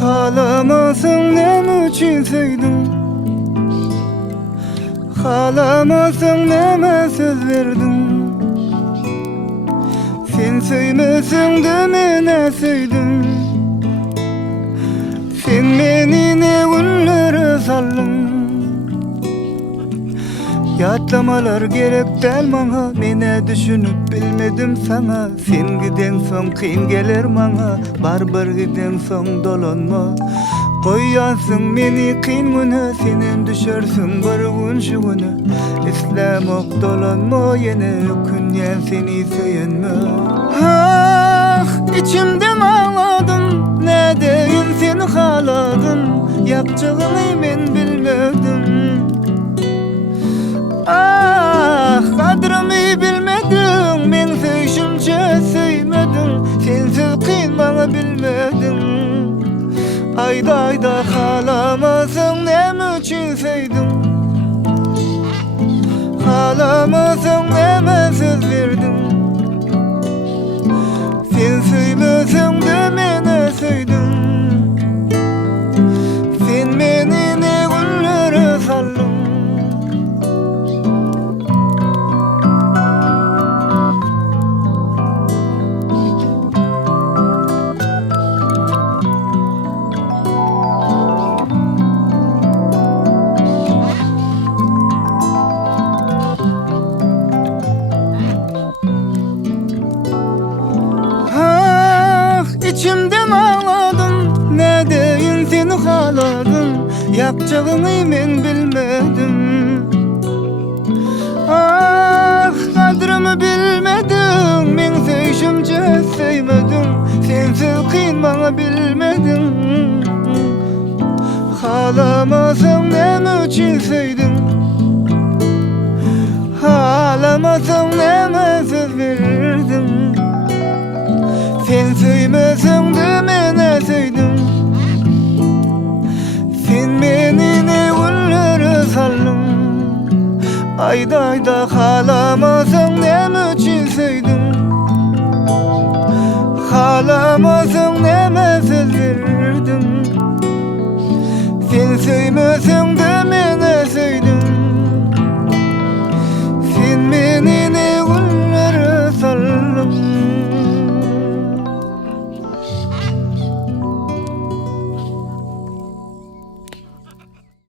Halamasın ne için sevdin? Halamasın neme söz verdin? Sen söymesin de mene söydün. Sen meni ne günlere saldın. Yatlamalar gerek del bana, mene düşünüp bilmedim sana. Sen giden son kıyım gelir bana, barbar giden son dolanma. Koyarsın meni kıyın güne, senen düşersin bir gün şu güne. İslamok dolanma, yine gün yen seni söylenme. Ah, içimden ağladım, ne deyin seni haladım. Yapacağını ben bilmedim. Ah, kadrımı bilmedim, men söyüşümce söymedim. Sensiz kıyın bana bilmedim. Ayda ayda halamasın ne için sevdin? Halamasın neme söz verdin? Sen söymesin de mene söydün. Sen meni ne günlere saldın. İçimden ağladım, ne deyin seni haladım. Yapacağını ben bilmedim. Ah, kadrımı bilmedim, men söyüşümce söymedim. Sensiz kıyın bana bilmedim. Halamasın ne için söyledin? Halamasın neme söz verdin? Sen söymesin de mene söydün. Sen meni ne günlere saldın. Ayda ayda halamasın ne için söydün? Halamasın neme söz verdin? Sen söymesin de